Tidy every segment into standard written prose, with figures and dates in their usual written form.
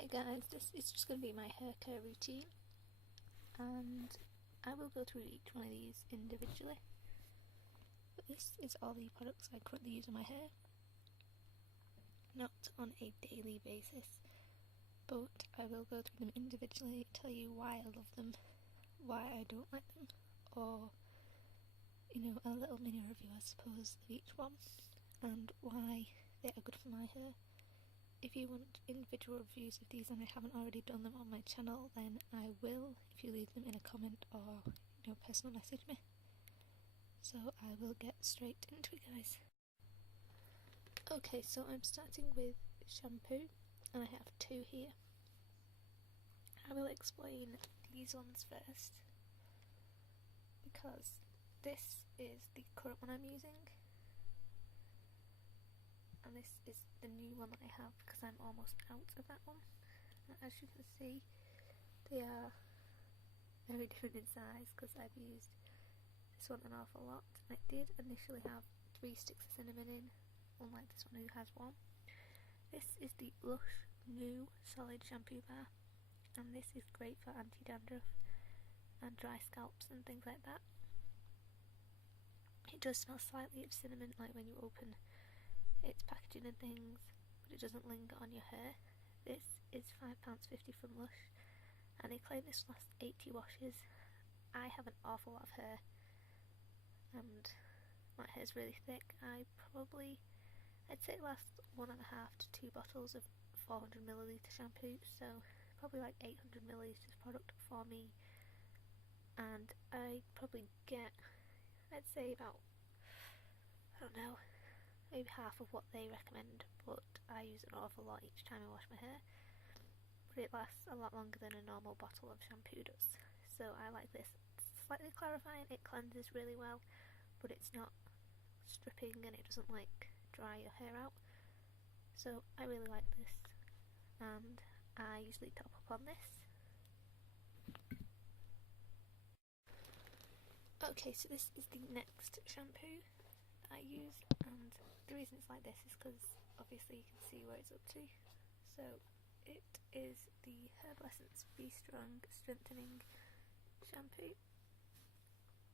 Hey guys, this is just going to be my hair care routine, and I will go through each one of these individually. But this is all the products I currently use on my hair, not on a daily basis, but I will go through them individually, tell you why I love them, why I don't like them, or a little mini review I suppose of each one, and why they are good for my hair. If you want individual reviews of these and I haven't already done them on my channel, then I will if you leave them in a comment or personal message me. So I will get straight into it, guys. Okay, so I'm starting with shampoo, and I have two here. I will explain these ones first because this is the current one I'm using, and this is the new one that I have because I'm almost out of that one. And as you can see, they are very different in size because I've used this one an awful lot, and it did initially have 3 sticks of cinnamon in, unlike this one who has one. This is the Lush New Solid Shampoo Bar, and this is great for anti-dandruff and dry scalps and things like that. It does smell slightly of cinnamon, like when you open its packaging and things, but it doesn't linger on your hair. This is £5.50 from Lush, and they claim this lasts 80 washes. I have an awful lot of hair, and my hair's really thick. I'd say it lasts 1.5 to 2 bottles of 400ml shampoo, so probably like 800ml of product for me, and I probably get, I'd say about, I don't know, maybe half of what they recommend, but I use an awful lot each time I wash my hair. But it lasts a lot longer than a normal bottle of shampoo does, so I like this. It's slightly clarifying, it cleanses really well, but it's not stripping and it doesn't like dry your hair out, so I really like this, and I usually top up on this. Okay, so this is the next shampoo I use, and the reason it's like this is because obviously you can see where it's up to. So it is the Herbal Essence Be Strong Strengthening Shampoo,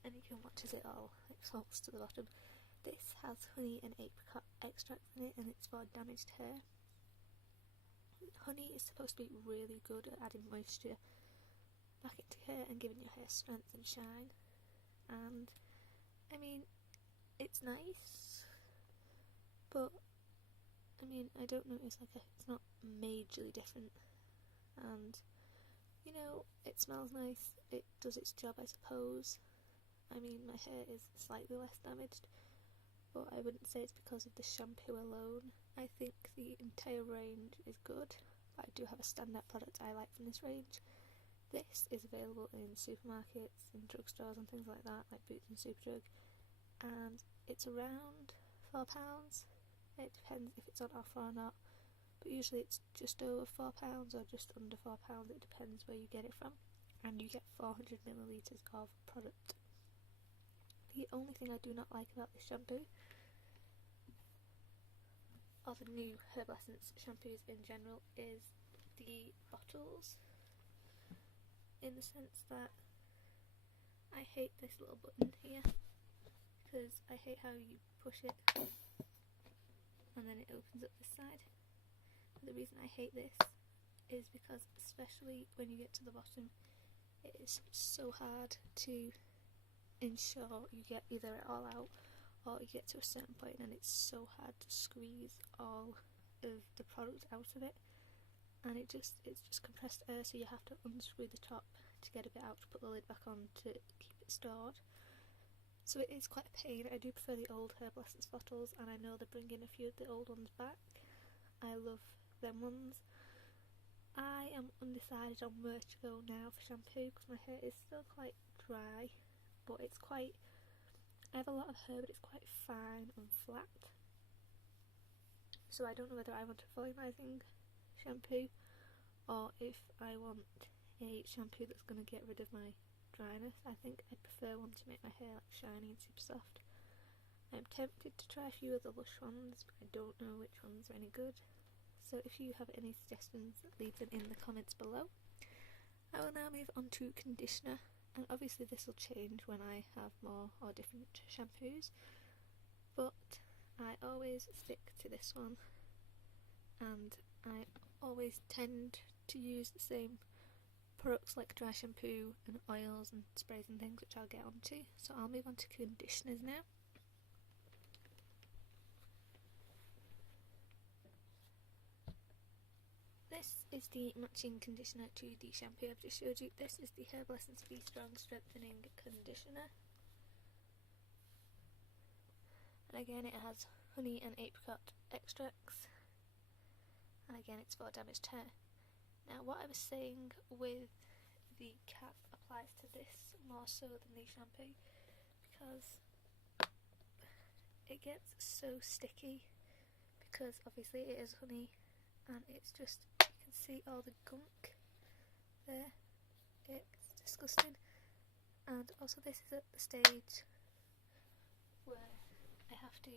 and you can watch as it all falls to the bottom. This has honey and apricot extract in it, and it's for damaged hair. Honey is supposed to be really good at adding moisture back into hair and giving your hair strength and shine, and I mean, it's nice, but I don't notice it's not majorly different, and it smells nice, it does its job I suppose. I mean, my hair is slightly less damaged, but I wouldn't say it's because of the shampoo alone. I think the entire range is good, but I do have a standout product I like from this range. This is available in supermarkets and drugstores and things like that, like Boots and Superdrug, and it's around £4. It depends if it's on offer or not, but usually it's just over £4 or just under £4, it depends where you get it from, and you get 400ml of product. The only thing I do not like about this shampoo, or the new Herbal Essence shampoos in general, is the bottles, in the sense that I hate this little button here, because I hate how you push it and then it opens up this side. And the reason I hate this is because, especially when you get to the bottom, it is so hard to ensure you get either it all out or you get to a certain point, and it's so hard to squeeze all of the product out of it, and it's just compressed air, so you have to unscrew the top to get a bit out to put the lid back on to keep it stored. So it is quite a pain. I do prefer the old Herbal Essence bottles, and I know they're bringing a few of the old ones back. I love them ones. I am undecided on where to go now for shampoo because my hair is still quite dry, but it's quite, I have a lot of hair, but it's quite fine and flat, so I don't know whether I want a volumizing shampoo or if I want a shampoo that's going to get rid of my dryness. I think I prefer one to make my hair shiny and super soft. I'm tempted to try a few of the Lush ones, but I don't know which ones are any good. So if you have any suggestions, leave them in the comments below. I will now move on to conditioner, and obviously this will change when I have more or different shampoos, but I always stick to this one, and I always tend to use the same products like dry shampoo and oils and sprays and things, which I'll get onto. So I'll move on to conditioners now. This is the matching conditioner to the shampoo I've just showed you. This is the Herbal Essence Be Strong Strengthening Conditioner. And again, it has honey and apricot extracts. And again, it's for damaged hair. Now, what I was saying with the cap applies to this more so than the shampoo, because it gets so sticky, because obviously it is honey and it's just, you can see all the gunk there. It's disgusting. And also this is at the stage where I have to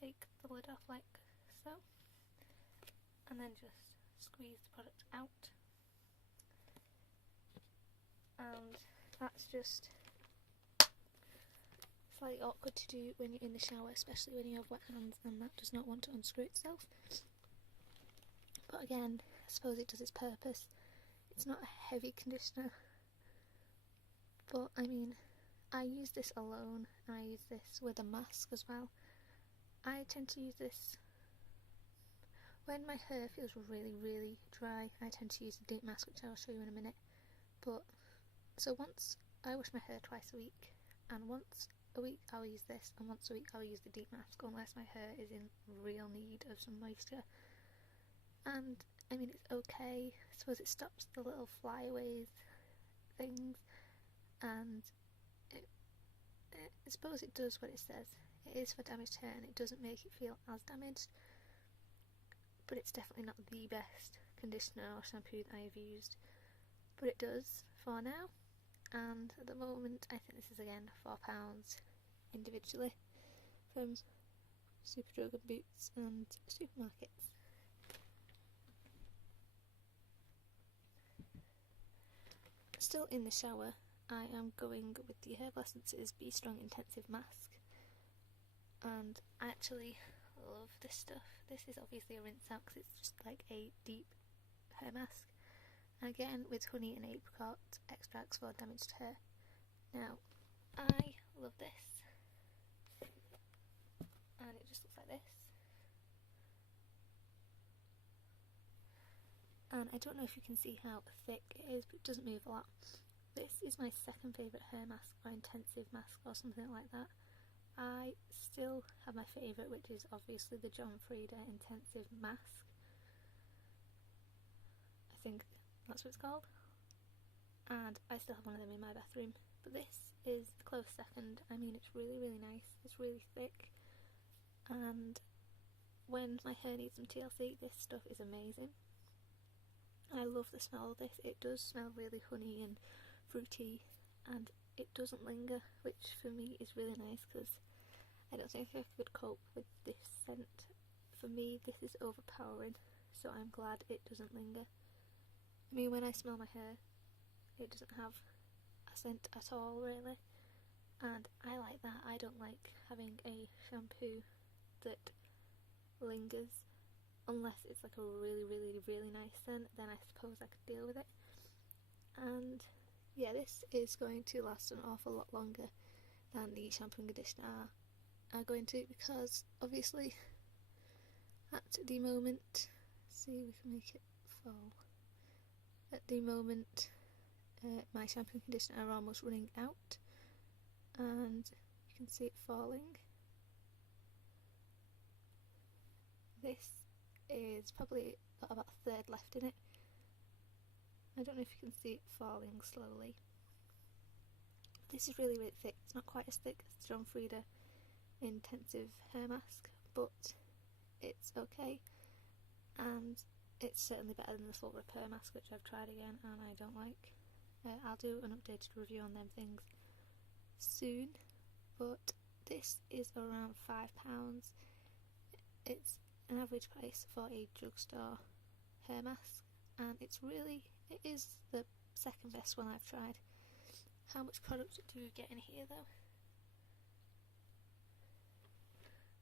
take the lid off like so, and then just squeeze the product out, and that's just slightly awkward to do when you're in the shower, especially when you have wet hands and that does not want to unscrew itself. But again, I suppose it does its purpose. It's not a heavy conditioner, but I mean, I use this alone, and I use this with a mask as well. I tend to use this when my hair feels really dry. I tend to use a deep mask, which I'll show you in a minute. But so once I wash my hair twice a week, and once a week I'll use this, and once a week I'll use the deep mask, unless my hair is in real need of some moisture. And I mean, it's okay. I suppose it stops the little flyaways things, and I suppose it does what it says. It is for damaged hair, and it doesn't make it feel as damaged, but it's definitely not the best conditioner or shampoo that I have used, but it does for now. And at the moment I think this is again £4 individually from Superdrug and Boots and supermarkets. Still in the shower, I am going with the Herbal Essences Be Strong Intensive Mask, and I actually love this stuff. This is obviously a rinse out because it's just like a deep hair mask, and again with honey and apricot extracts for damaged hair. Now, I love this, and it just looks like this. And I don't know if you can see how thick it is, but it doesn't move a lot. This is my second favourite hair mask or intensive mask or something like that. I still have my favourite, which is obviously the John Frieda Intensive Mask. I think that's what it's called. And I still have one of them in my bathroom. But this is a close second. I mean, it's really nice. It's really thick. And when my hair needs some TLC, this stuff is amazing. I love the smell of this. It does smell really honey and fruity, and it doesn't linger, which for me is really nice because I don't think I could cope with this scent. For me, this is overpowering, so I'm glad it doesn't linger. I mean, when I smell my hair, it doesn't have a scent at all, really, and I like that. I don't like having a shampoo that lingers. Unless it's like a really nice scent, then I suppose I could deal with it. And yeah, this is going to last an awful lot longer than the shampoo and conditioner are going to, because obviously at the moment, see, we can make it fall. At the moment, my shampoo and conditioner are almost running out, and you can see it falling. This is probably got about a third left in it. I don't know if you can see it falling slowly. This is really thick. It's not quite as thick as the John Frieda Intensive Hair Mask, but it's okay, and it's certainly better than the Salt Repair Mask, which I've tried again and I don't like. I'll do an updated review on them things soon, but this is around £5. It's an average price for a drugstore hair mask, and it is the second best one I've tried. How much product do you get in here though?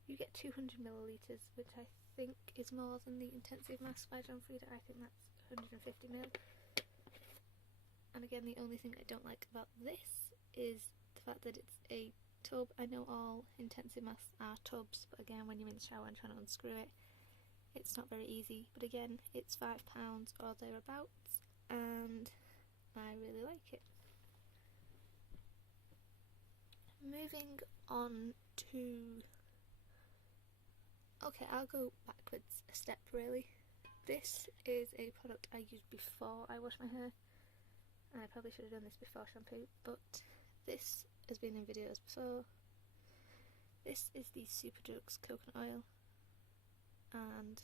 You get 200 millilitres, which I think is more than the Intensive Mask by John Frieda. I think that's 150 ml. And again, the only thing I don't like about this is the fact that it's a tub. I know all intensive masks are tubs, but again, when you're in the shower and trying to unscrew it, it's not very easy. But again, it's £5 or thereabouts, and I really like it. Moving on to... okay, I'll go backwards a step really. This is a product I used before I wash my hair. And I probably should have done this before shampoo, but this has been in videos before. This is the Superdrug's coconut oil, and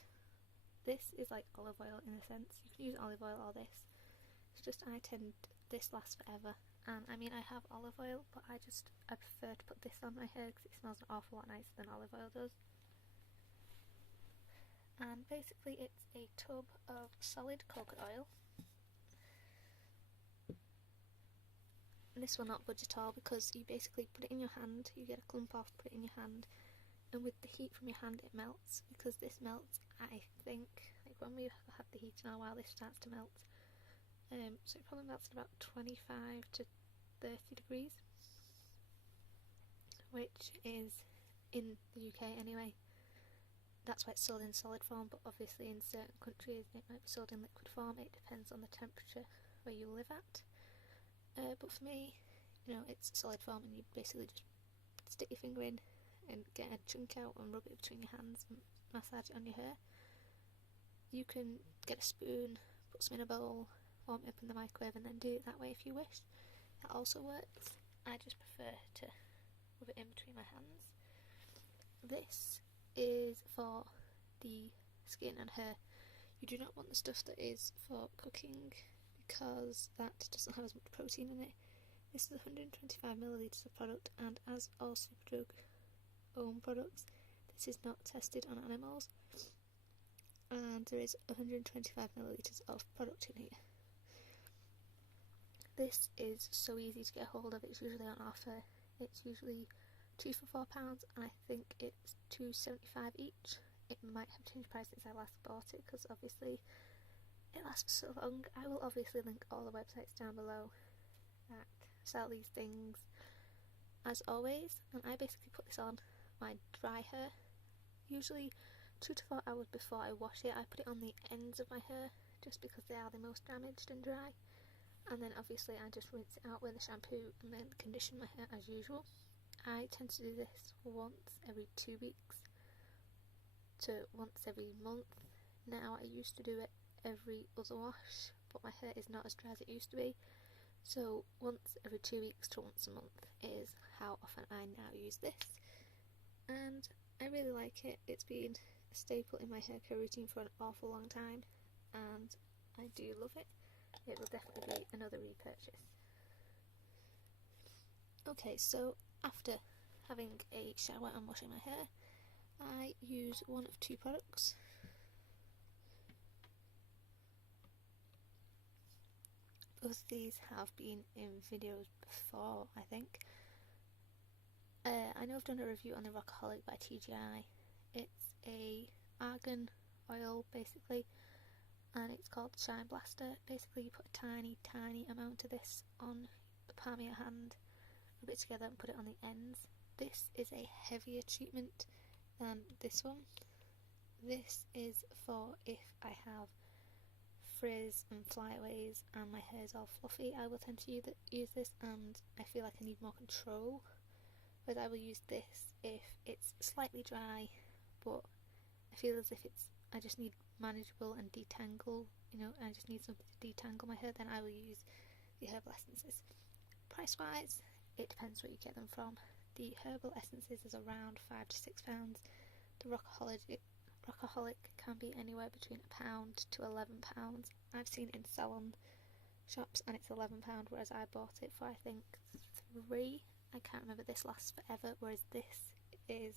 this is like olive oil in a sense. You can use olive oil or this. It's just this lasts forever, and I mean I have olive oil, but I prefer to put this on my hair because it smells an awful lot nicer than olive oil does. And basically it's a tub of solid coconut oil. And this will not budge at all because you basically put it in your hand, you get a clump off, put it in your hand, and with the heat from your hand it melts, because this melts, I think, like when we've had the heat in a while, this starts to melt. So it probably melts at about 25 to 30 degrees, which is, in the UK anyway, that's why it's sold in solid form, but obviously in certain countries it might be sold in liquid form. It depends on the temperature where you live at. But for me, you know, it's solid form, and you basically just stick your finger in and get a chunk out and rub it between your hands and massage it on your hair. You can get a spoon, put some in a bowl, warm it up in the microwave, and then do it that way if you wish. That also works. I just prefer to rub it in between my hands. This is for the skin and hair. You do not want the stuff that is for cooking, because that doesn't have as much protein in it. This is 125 millilitres of product, and as all Superdrug own products, this is not tested on animals, and there is 125 millilitres of product in here. This is so easy to get hold of. It's usually on offer. It's usually 2 for £4, and I think it's £2.75 each. It might have changed price since I last bought it, because obviously it lasts for so long. I will obviously link all the websites down below that sell these things as always, and I basically put this on my dry hair, usually 2 to 4 hours before I wash it. I put it on the ends of my hair just because they are the most damaged and dry, and then obviously I just rinse it out with a shampoo and then condition my hair as usual. I tend to do this once every 2 weeks to once every month. Now, I used to do it every other wash, but my hair is not as dry as it used to be, so once every 2 weeks to once a month is how often I now use this, and I really like it. It's been a staple in my hair care routine for an awful long time, and I do love it. It will definitely be another repurchase. Okay, so after having a shower and washing my hair, I use one of two products. Both of these have been in videos before, I think. I know I've done a review on the Rockaholic by TGI. It's a argan oil basically, and it's called Shine Blaster. Basically you put a tiny amount of this on the palm of your hand, rub it together and put it on the ends. This is a heavier treatment than this one. This is for if I have frizz and flyaways and my hair is all fluffy. I will tend to use this, and I feel like I need more control, whereas I will use this if it's slightly dry but I feel as if I just need manageable and detangle, you know, I just need something to detangle my hair, then I will use the herbal essences. Price wise, it depends where you get them from. The herbal essences is around £5 to £6. The Rockaholic can be anywhere between £1 to £11. I've seen it in salon shops and it's £11, whereas I bought it for I think £3. I can't remember. This lasts forever, whereas this is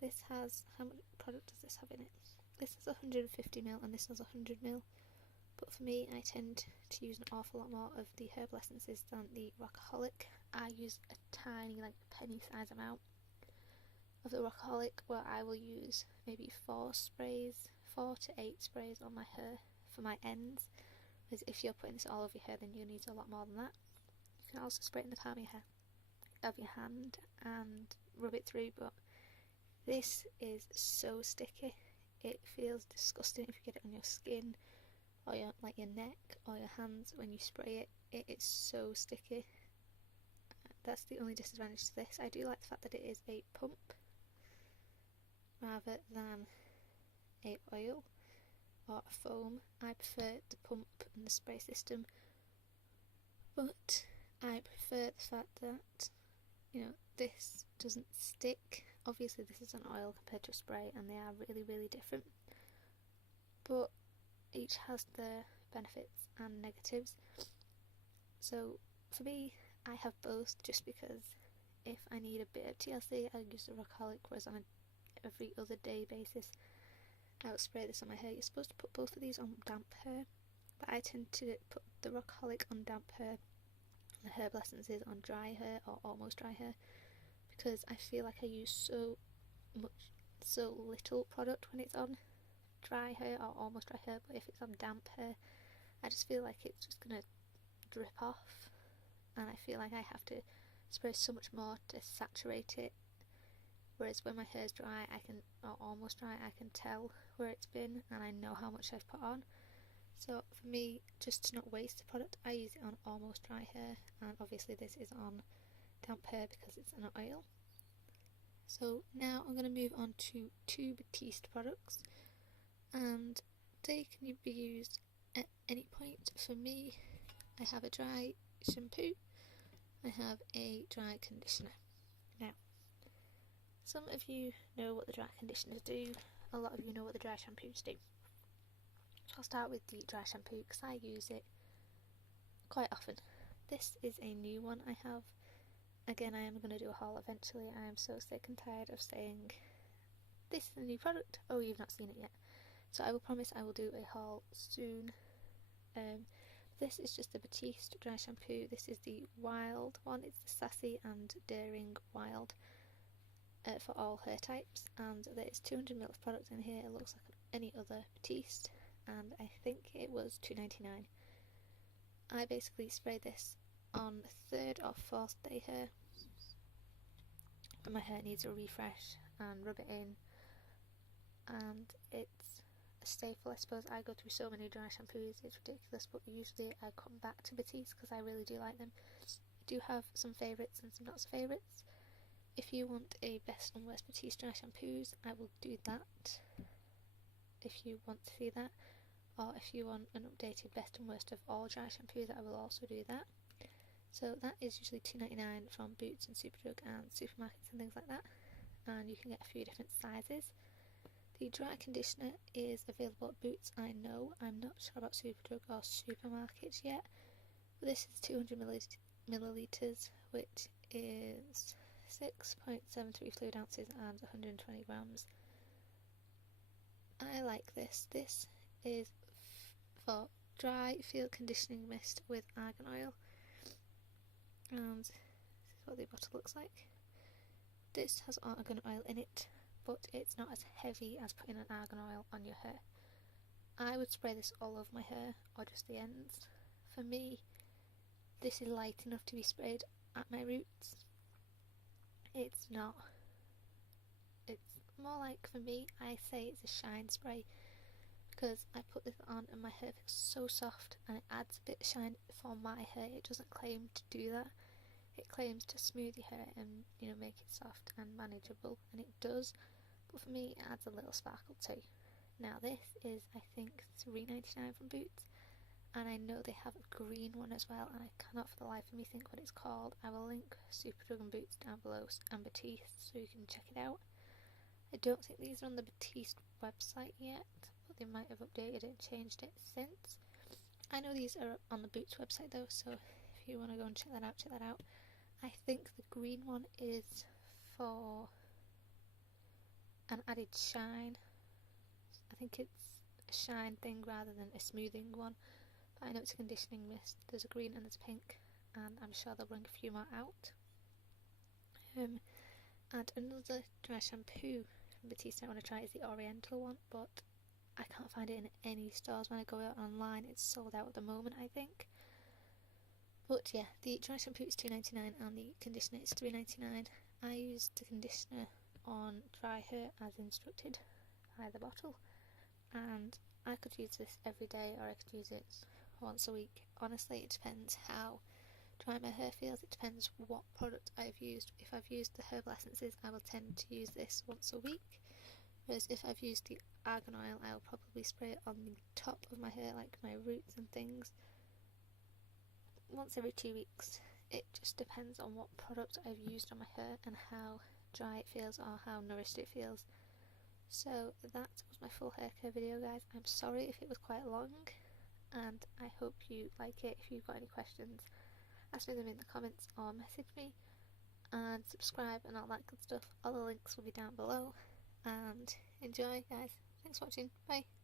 This has, how much product does this have in it? This has 150ml and this has 100ml. But for me, I tend to use an awful lot more of the Herbal Essences than the Rockaholic. I use a tiny, like penny size amount of the Rockaholic, where I will use maybe 4 to 8 sprays on my hair for my ends. Whereas if you're putting this all over your hair, then you need a lot more than that. You can also spray it in the palm of your hand and rub it through, but this is so sticky. It feels disgusting if you get it on your skin or your neck or your hands when you spray it. It is so sticky. That's the only disadvantage to this. I do like the fact that it is a pump rather than a oil or a foam. I prefer the pump and the spray system, but I prefer the fact that, you know, this doesn't stick. Obviously this is an oil compared to a spray and they are really, really different, but each has their benefits and negatives. So for me, I have both, just because if I need a bit of TLC, I use the Rockaholic, whereas on an every other day basis I would spray this on my hair. You're supposed to put both of these on damp hair, but I tend to put the Rockaholic on damp hair and the Herbal Essences on dry hair or almost dry hair, because I feel like I use so little product when it's on dry hair or almost dry hair, but if it's on damp hair, I just feel like it's just gonna drip off, and I feel like I have to spray so much more to saturate it. Whereas when my hair's dry, or almost dry, I can tell where it's been and I know how much I've put on. So for me, just to not waste the product, I use it on almost dry hair, and obviously this is on damp hair because it's an oil. So now I'm going to move on to 2 Batiste products, and they can be used at any point. For me, I have a dry shampoo, I have a dry conditioner. Now, some of you know what the dry conditioners do, a lot of you know what the dry shampoos do. So I'll start with the dry shampoo because I use it quite often. This is a new one I have. Again, I am going to do a haul eventually. I am so sick and tired of saying, this is a new product, oh you've not seen it yet. So I will promise I will do a haul soon. This is just the Batiste dry shampoo. This is the Wild one. It's the Sassy and Daring Wild for all hair types, and there is 200ml of product in here. It looks like any other Batiste, and I think it was $2.99. I basically spray this on 3rd or 4th day hair when my hair needs a refresh, and rub it in, and it's a staple. I suppose I go through so many dry shampoos, it's ridiculous, but usually I come back to Batiste because I really do like them. I do have some favourites and some not so favourites. If you want a best and worst Batiste dry shampoos, I will do that if you want to see that, or if you want an updated best and worst of all dry shampoos, I will also do that. So that is usually $2.99 from Boots and Superdrug and supermarkets and things like that, and you can get a few different sizes. The dry conditioner is available at Boots, I know. I'm not sure about Superdrug or supermarkets yet, but this is 200 millilitres, which is 6.73 fluid ounces and 120 grams. I like this. This is for dry field conditioning mist with argan oil, and this is what the bottle looks like. This has argan oil in it, but it's not as heavy as putting an argan oil on your hair. I would spray this all over my hair or just the ends. For me, this is light enough to be sprayed at my roots. It's not. It's more like, for me, I say it's a shine spray, because I put this on and my hair feels so soft and it adds a bit of shine for my hair. It doesn't claim to do that. It claims to smooth your hair and, you know, make it soft and manageable, and it does, but for me it adds a little sparkle too. Now this is, I think, $3.99 from Boots, and I know they have a green one as well, and I cannot for the life of me think what it's called. I will link Superdrug and Boots down below, and Batiste, so you can check it out. I don't think these are on the Batiste website yet, but they might have updated it and changed it since. I know these are on the Boots website though, so if you want to go and check that out, check that out. I think the green one is for an added shine. I think it's a shine thing rather than a smoothing one. But I know it's a conditioning mist. There's a green and there's a pink, and I'm sure they'll bring a few more out. And another dry shampoo from Batiste I want to try is the Oriental one, but I can't find it in any stores. When I go out online, it's sold out at the moment, I think. But yeah, the dry shampoo is $2.99 and the conditioner is $3.99. I used the conditioner on dry hair as instructed by the bottle, and I could use this every day or I could use it once a week. Honestly, it depends how dry my hair feels. It depends what product I've used. If I've used the herbal essences, I will tend to use this once a week, whereas if I've used the argan oil, I'll probably spray it on the top of my hair, like my roots and things, once every 2 weeks. It just depends on what product I've used on my hair and how dry it feels or how nourished it feels. So that was my full hair care video, guys. I'm sorry if it was quite long, and I hope you like it. If you've got any questions, ask me them in the comments or message me, and subscribe and all that good stuff. All the links will be down below, and enjoy, guys. Thanks for watching. Bye.